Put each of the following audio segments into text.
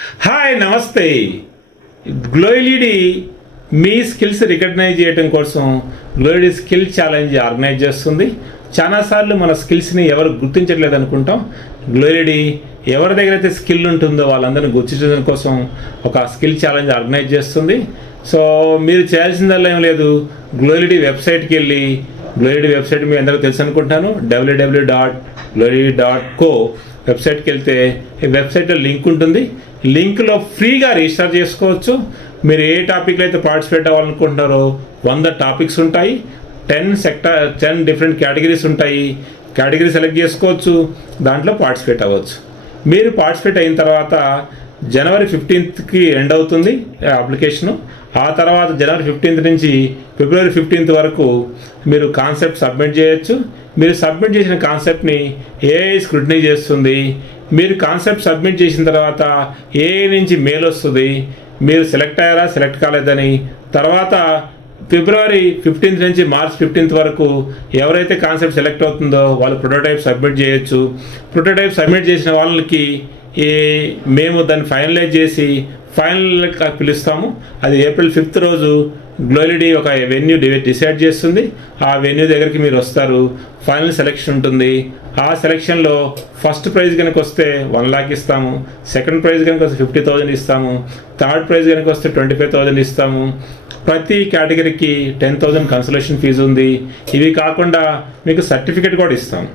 Hi నమస్తే. గ్లోయిలీడి మీ skills recognise చేయడం కోసం గ్లోయిలీడి స్కిల్ ఛాలెంజ్ ఆర్గనైజ్ చేస్తుంది. చాలాసార్లు మన స్కిల్స్ని ఎవరు గుర్తించట్లేదు అనుకుంటాం. గ్లోయిలీడి ఎవరి దగ్గర అయితే స్కిల్ ఉంటుందో వాళ్ళందరినీ గుర్తించడం కోసం ఒక స్కిల్ ఛాలెంజ్ ఆర్గనైజ్ చేస్తుంది. సో మీరు చేయాల్సిందల్లా ఏం లేదు, గ్లోయిలీడి వెబ్సైట్కి వెళ్ళి, గ్లోయిలీడి వెబ్సైట్ మీ అందరికీ తెలుసు అనుకుంటాను, www.gloileedy.co వెబ్సైట్కి వెళ్తే ఈ వెబ్సైట్లో లింక్ ఉంటుంది. లింక్లో ఫ్రీగా రిజిస్టర్ చేసుకోవచ్చు. మీరు ఏ టాపిక్లో అయితే పార్టిసిపేట్ అవ్వాలనుకుంటున్నారో 100 టాపిక్స్ ఉంటాయి. 10 డిఫరెంట్ కేటగిరీస్ ఉంటాయి. కేటగిరీ సెలెక్ట్ చేసుకోవచ్చు, దాంట్లో పార్టిసిపేట్ అవ్వచ్చు. మీరు పార్టిసిపేట్ అయిన తర్వాత జనవరి 15కి ఎండ్ అవుతుంది అప్లికేషను. ఆ తర్వాత జనవరి 15 నుంచి ఫిబ్రవరి 15 వరకు మీరు కాన్సెప్ట్ సబ్మిట్ చేయొచ్చు. మీరు సబ్మిట్ చేసిన కాన్సెప్ట్ని ఏఐ స్క్రూటినీ చేస్తుంది. మీరు కాన్సెప్ట్ సబ్మిట్ చేసిన తర్వాత ఏఐ నుంచి మెయిల్ వస్తుంది, మీరు సెలెక్ట్ అయ్యారా సెలెక్ట్ కాలేదని. తర్వాత ఫిబ్రవరి 15 నుంచి మార్చ్ 15 వరకు ఎవరైతే కాన్సెప్ట్ సెలెక్ట్ అవుతుందో వాళ్ళు ప్రోటోటైప్ సబ్మిట్ చేయొచ్చు. ప్రోటోటైప్ సబ్మిట్ చేసిన వాళ్ళకి మేము దాన్ని ఫైనలైజ్ చేసి ఫైనల్గా పిలుస్తాము. అది ఏప్రిల్ 5th రోజు గ్లోయిలీడి ఒక వెన్యూ డిసైడ్ చేస్తుంది. ఆ వెన్యూ దగ్గరికి మీరు వస్తారు. ఫైనల్ సెలెక్షన్ ఉంటుంది. ఆ సెలెక్షన్లో ఫస్ట్ ప్రైజ్ కనుక వస్తే 1 lakh ఇస్తాము, సెకండ్ ప్రైజ్ కనుక వస్తే 50,000 ఇస్తాము, థర్డ్ ప్రైజ్ కనుక వస్తే 25,000 ఇస్తాము. ప్రతి కేటగిరీకి 10,000 కన్సలేషన్ ఫీజు ఉంది. ఇవి కాకుండా మీకు సర్టిఫికేట్ కూడా ఇస్తాము.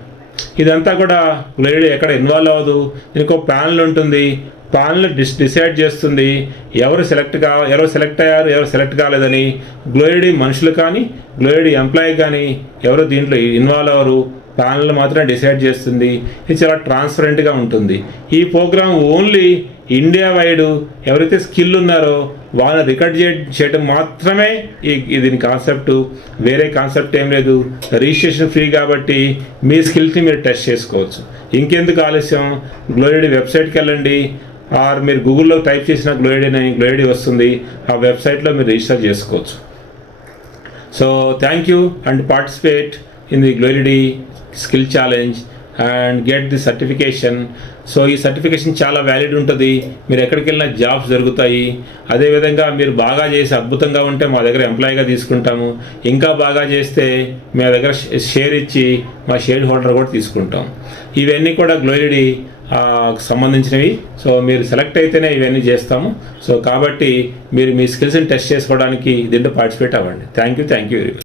ఇదంతా కూడా గ్లోయిలీడి ఎక్కడ ఇన్వాల్వ్ అవ్వదు. దీనికి ఒక ప్యానల్ ఉంటుంది. ప్యానల్ డిసైడ్ చేస్తుంది ఎవరు సెలెక్ట్ అయ్యారు, ఎవరు సెలెక్ట్ కాలేదని. గ్లోయిలీడి మనుషులు కానీ, గ్లోయిలీడి ఎంప్లాయీ కానీ ఎవరు దీంట్లో ఇన్వాల్వ్ అవ్వరు. ప్యానల్ మాత్రమే డిసైడ్ చేస్తుంది. ఇది చాలా ట్రాన్స్పరెంట్గా ఉంటుంది. ఈ ప్రోగ్రామ్ ఓన్లీ ఇండియా వైడ్ ఎవరైతే స్కిల్ ఉన్నారో వాళ్ళని రికార్డ్ చేయడం మాత్రమే దీని కాన్సెప్ట్. వేరే కాన్సెప్ట్ ఏం లేదు. రిజిస్ట్రేషన్ ఫ్రీ కాబట్టి మీ స్కిల్స్ని మీరు టెస్ట్ చేసుకోవచ్చు. ఇంకెందుకు ఆలస్యం, గ్లోయిలీడి వెబ్సైట్కి వెళ్ళండి. ఆర్ మీరు గూగుల్లో టైప్ చేసిన గ్లోయిలీడి వస్తుంది. ఆ వెబ్సైట్లో మీరు రిజిస్టర్ చేసుకోవచ్చు. So thank you and participate in the గ్లోయిలీడి skill challenge and get the certification. So ఈ సర్టిఫికేషన్ చాలా వ్యాలిడ్ ఉంటుంది. మీరు ఎక్కడికి వెళ్ళినా జాబ్స్ జరుగుతాయి. అదేవిధంగా మీరు బాగా చేసి అద్భుతంగా ఉంటే మా దగ్గర ఎంప్లాయీగా తీసుకుంటాము. ఇంకా బాగా చేస్తే మా దగ్గర షేర్ ఇచ్చి మా షేర్ హోల్డర్ కూడా తీసుకుంటాం. ఇవన్నీ కూడా గ్లోయిలీడి సంబంధించినవి. సో మీరు సెలెక్ట్ అయితేనే ఇవన్నీ చేస్తాము. సో కాబట్టి మీరు మీ స్కిల్స్ని టెస్ట్ చేసుకోవడానికి దీంట్లో పార్టిసిపేట్ అవ్వండి. Thank you very much.